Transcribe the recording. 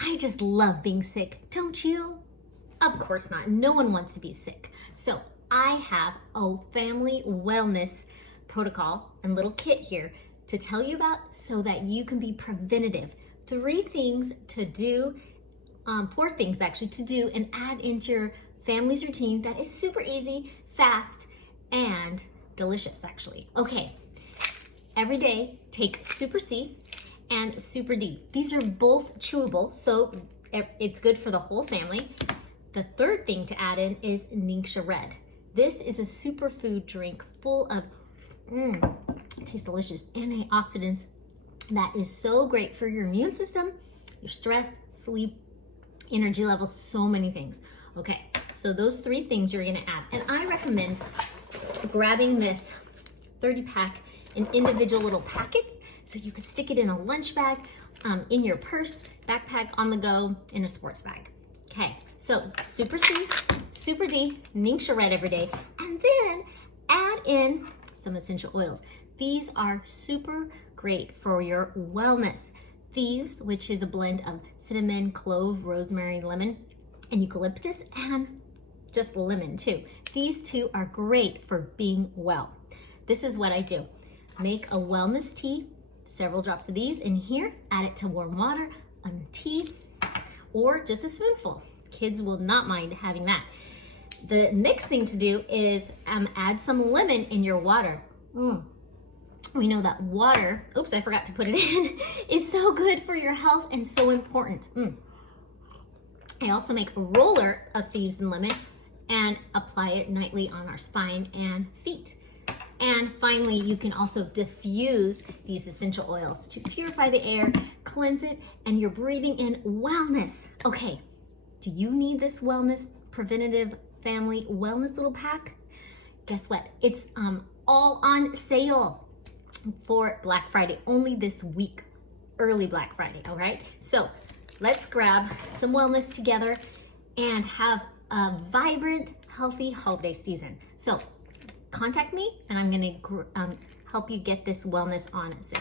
I just love being sick, don't you? Of course not. No one wants to be sick. So I have a family wellness protocol and little kit here to tell you about so that you can be preventative. 3 things to do, 4 things actually to do and add into your family's routine that is super easy, fast, and delicious actually. Okay, every day take Super C and Super D. These are both chewable, so it's good for the whole family. The 3rd thing to add in is Ningxia Red. This is a superfood drink full of, tastes delicious, antioxidants that is so great for your immune system, your stress, sleep, energy levels, so many things. Okay, so those 3 things you're gonna add. And I recommend grabbing this 30 pack in individual little packets so you can stick it in a lunch bag, in your purse, backpack, on the go, in a sports bag. Okay, so Super C, Super D, Ningxia Red every day, and then add in some essential oils. These are super great for your wellness. Thieves, which is a blend of cinnamon, clove, rosemary, lemon, and eucalyptus, and just lemon too. These 2 are great for being well. This is what I do. Make a wellness tea, several drops of these in here, add it to warm water, tea, or just a spoonful. Kids will not mind having that. The next thing to do is add some lemon in your water. We know that water, oops, I forgot to put it in, is so good for your health and so important. I also make a roller of Thieves and lemon and apply it nightly on our spine and feet. And finally, you can also diffuse these essential oils to purify the air, cleanse it, and you're breathing in wellness. Okay, do you need this wellness preventative family wellness little pack? Guess what? It's all on sale for Black Friday, only this week, early Black Friday, all right? So let's grab some wellness together and have a vibrant, healthy holiday season. So contact me and I'm gonna help you get this wellness on sale.